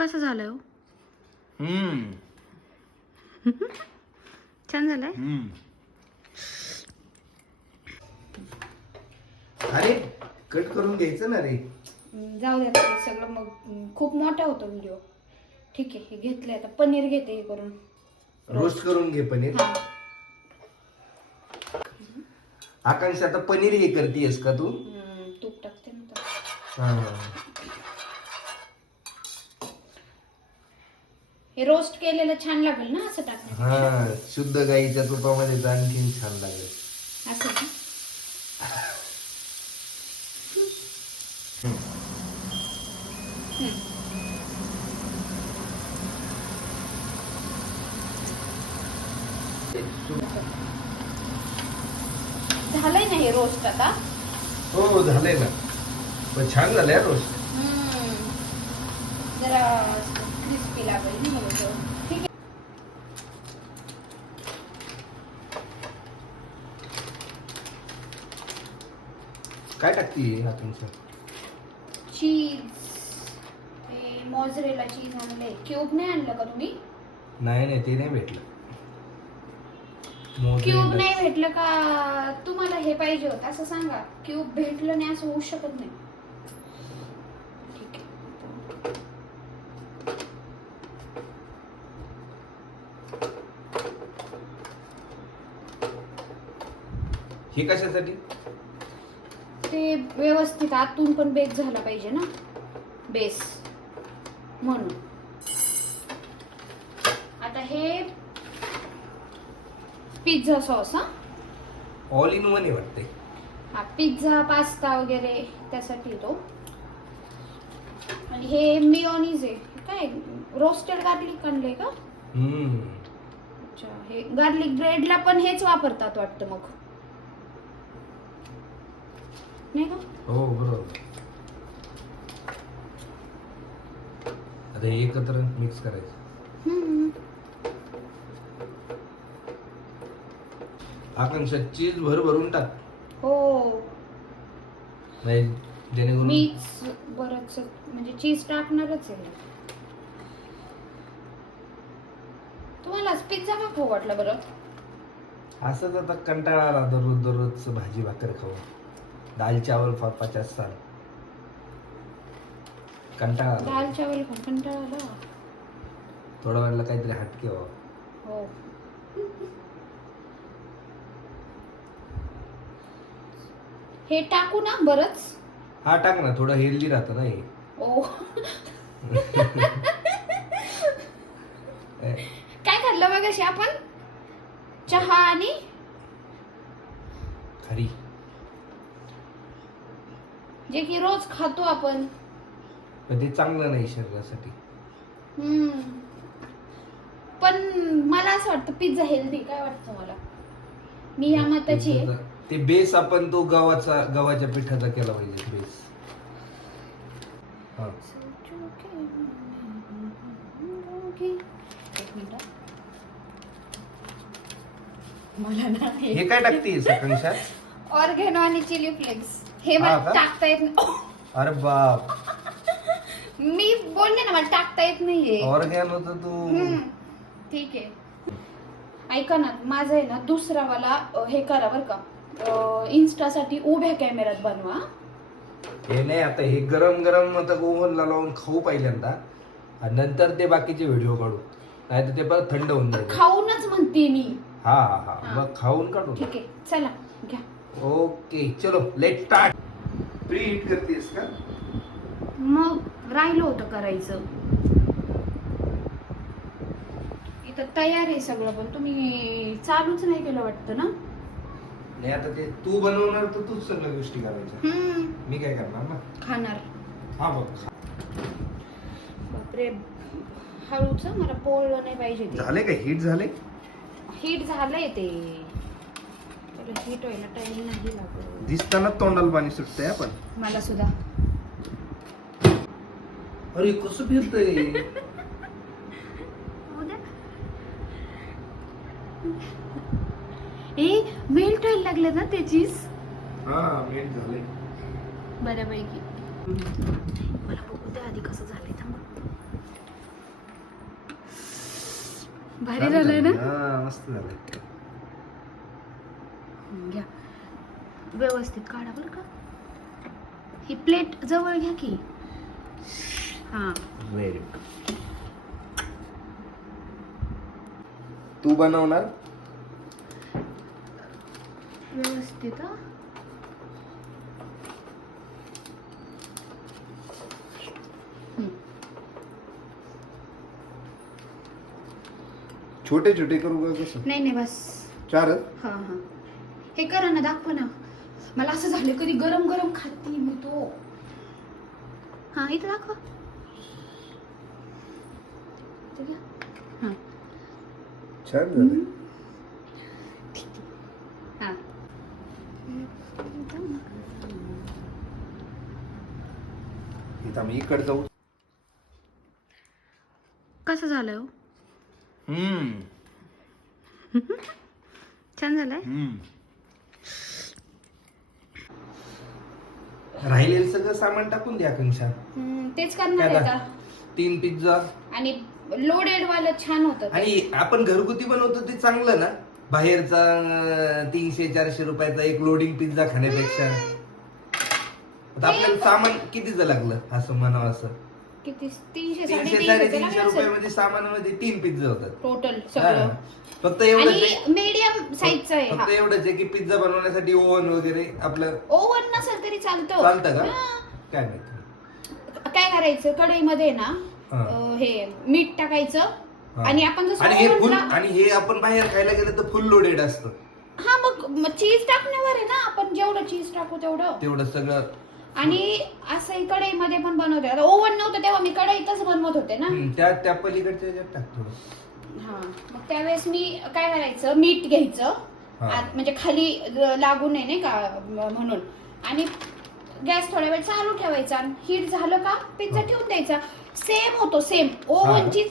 कसं झालंय हो? छान झालंय. अरे कट करून घ्यायचं ना रे. जाऊ द्या ते सगळं, मग खूप मोठा होतो व्हिडिओ. ठीक आहे, हे घेतलंय आता. पनीर घेते हे करून. रोस्ट करून घे पनीर. हा. आकांक्षा आता पनीर हे करतेस का तू? तूप टाकते ना तर. हे रोस्ट केलेलं छान लागेल ना असं टाकण्यापेक्षा. हा, शुद्ध गाईच्या तुपामध्ये आणखीन छान लागेल. असं का? झालंय ना हे रोस्ट आता? हो झालंय ना, पण छान झालंय रोस्ट. जरा क्रिस्पी लागेल ना मला तो. ठीक आहे. काय टाकते आकांक्षा? चीज, ते मोझरेला चीज आणलंय. क्यूब नाही आणलं का तुम्ही? नाही ते नाही भेटलं. क्यूब नाही भेटलं का? तुम्हाला हे पाहिजे होतं असं सांगा. क्यूब भेटलं नाही असं होऊ शकत नाही. ठीक आहे. हे कशासाठी? ते व्यवस्थित आतून पण बेक झाला पाहिजे ना, बेस म्हणून. आता हे पिझ्झा सॉस. हा, ऑल इन वन आहे वाटते. हा पिझ्झा पास्ता वगैरे त्यासाठी तो. आणि हे मिओनीज आहे. काय रोस्टेड गार्लिक आणलंय का? अच्छा, हे गार्लिक ब्रेडला पण हेच वापरतात वाटतं मग, नाही का? हो बरोबर. आता हे एकत्र मिक्स करायचं. आकांक्षा चीज भरून टाक. हो, नाही जेणेकरून मीच बरंच म्हणजे चीज टाकणारच आहे. तुम्हाला पिझ्झा का खूप वाटलं बरं? असंच आता कंटाळा आला दररोज भाजी भाकर खाऊन. दाल चावल 50 साल कंटाळा आला. दाल चावल पण कंटाळा आला. थोड्या वेळेला काहीतरी हटके व्हावं. हो. हे टाकू ना बरंच? हा टाक ना, थोडं हेल्दी राहतं ना हे. ओ. काय खाल्लं मगाशी आपण? चहा आणि खरी, जे की रोज खातो आपण. पण ते चांगलं नाही शरीरासाठी. पण मला असं वाटतं पिझ्झा हेल्दी. काय वाटतं मला? मी या मताची आहे. ते बेस आपण तो गव्हाच्या पिठाचा केला पाहिजे बेस. हा. एक मिनिट. मला ना हे काय टाकतेस आकांक्षा? ऑर्गेनो आणि चिली फ्लेक्स. हे हा मला का? टाकता येत नाही. अरे बाप, मी बोलले ना मला टाकता येत नाहीये. ऑर्गॅन होत तू. ठीक आहे. ऐका ना, माझं आहे ना दुसरा वाला हे करा बर का. इन्स्टासाठी उभ्या कॅमेऱ्यात बनवा. हे नाही, आता हे गरम आता ओव्हनला लावून खाऊ पहिल्यांदा, आणि नंतर ते बाकीचे व्हिडिओ काढू. नाही तर ते परत थंड होऊन जाईल. खाऊनच म्हणते मी. हा मग खाऊन काढू. ठीक आहे, चला घ्या. ओके चलो लेट स्टार्ट. प्री हीट करतेस का? मग राहिलं होतं करायचं. इथं तयार आहे सगळं, पण तुम्ही चालूच नाही केलं वाटतं ना. नाही, आता ते तू बनवणार तर तूच सगळ्या गोष्टी करायच्या. मी काय करणार ना. खाणार. हा बघ. बापरे, हळूच मला पोळलं नाही पाहिजे ते. झाले का हीट झाले? हीट झालंय ते. हीट व्हायला टाइम नाही लागत. दिसताना तोंडाला पाणी सुटतंय आपण. मला सुद्धा. अरे कसं फिरतंय. मेल्ट व्हायला लागले ना ते चीज. हा मेल्ट झाले बऱ्यापैकी. मला बघू द्या आधी कसं झालंय. थांबा. भारी झालंय ना. हा मस्त झालंय. घ्या व्यवस्थित काढा बरं का. ही प्लेट जवळ घ्या की. हा व्हेरी गुड. तू बनवणार व्यवस्थित. हा छोटे छोटे करू का कसं? नाही बस. 4च. हा हा हे करा ना, दाखवा ना. मला असं झालं कधी गरम गरम खाती मी तो. हा इथं दाखवा. इथं घ्या. हा छान झालंय. हा इथं आम्ही इकडे जाऊ. कसं झालं हो? हम्म छान झालंय. राहिलेलं सगळं सामान टाकून द्या आकांक्षा. तेच करणार आहे का. 3 पिझ्झा आणि लोडेड वालं छान होतं ते. आणि आपण घरगुती बनवतो ते चांगलं ना. बाहेरचा 300-400 रुपयाचा एक लोडिंग पिझ्झा खाण्यापेक्षा. आता आपल्याला सामान कितीचं लागलं असं म्हणावं असं. किती 300-350 रुपयामध्ये सामानामध्ये 3 पिझ्झा होतात टोटल सगळं. फक्त एवढंच आणि आहे. मीडियम साईजचा आहे फक्त हा. एवढंच आहे की पिझ्झा बनवण्यासाठी ओव्हन वगैरे आपलं ओव्हन नसेल तरी चालतं. चालतं का? हा. काय माहिती. काय करायचं कढईमध्ये ना हा. हे मीठ टाकायचं. हा. आणि आपण जसं आणि हे फुल ओव्हनला आणि हे आपण बाहेर खायला गेलं तर फुल लोडेड असतं. हा मग चीज टाकण्यावर आहे ना. आपण जेवढं चीज टाकू तेवढं सगळं. आणि असं कढईमध्ये पण बनवते. आता ओव्हन नव्हतं तेव्हा मी कढईतच बनवत होते ना. त्या पलीकडच्या ह्याच्यात टाक थोडं. हा मग त्यावेळेस मी काय करायचं मीठ घ्यायचं हा. म्हणजे खाली लागू नये नाही का म्हणून. आणि गॅस थोड्या वेळ चालू ठेवायचा. हीट झालं का पिझ्झा ठेवून द्यायचा. सेम होतो सेम ओव्हनची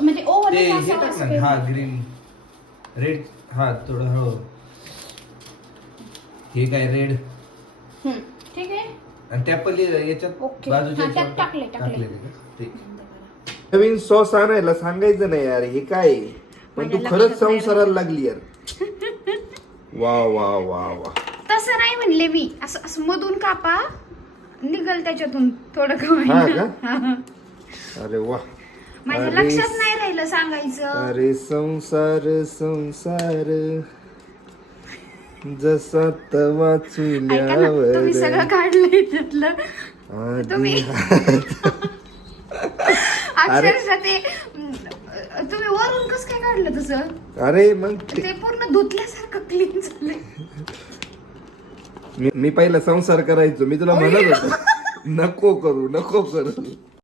म्हणजे ओव्हन ते हे टाक ना. हा ग्रीन रेड. हा थोडं हो. हे काय रेड. ठीक आहे. आणि त्या याच्यात ओके. बाजूच्या हा, त्यात याच्यावर टाकले. टाकलेले का? ते. नवीन सॉस आणायला सांगायचं नाही यार. हे काय पण तू माझ्या खरंच लक्षात नाही संसाराला लागली यार. वा वा वा वा. तसं नाही म्हणले मी. असं असं मधून कापा निघल त्याच्यातून थोडं हा कमी. का? अरे वा. माझ्या अरे लक्षात नाही राहिलं सांगायचं. अरे संसार संसार जसा तवा ऐका ना तुम्ही सगळं चुल्यावर काढलंय त्यातलं. आधी तुम्ही अक्षरशः ते तुम्ही वरून कसं काय काढलं तसं. अरे मग ते पूर्ण धुतल्यासारखं क्लीन झालंय. मी पहिला संसार करायचो. मी तुला म्हणत होतो नको करू नको करू.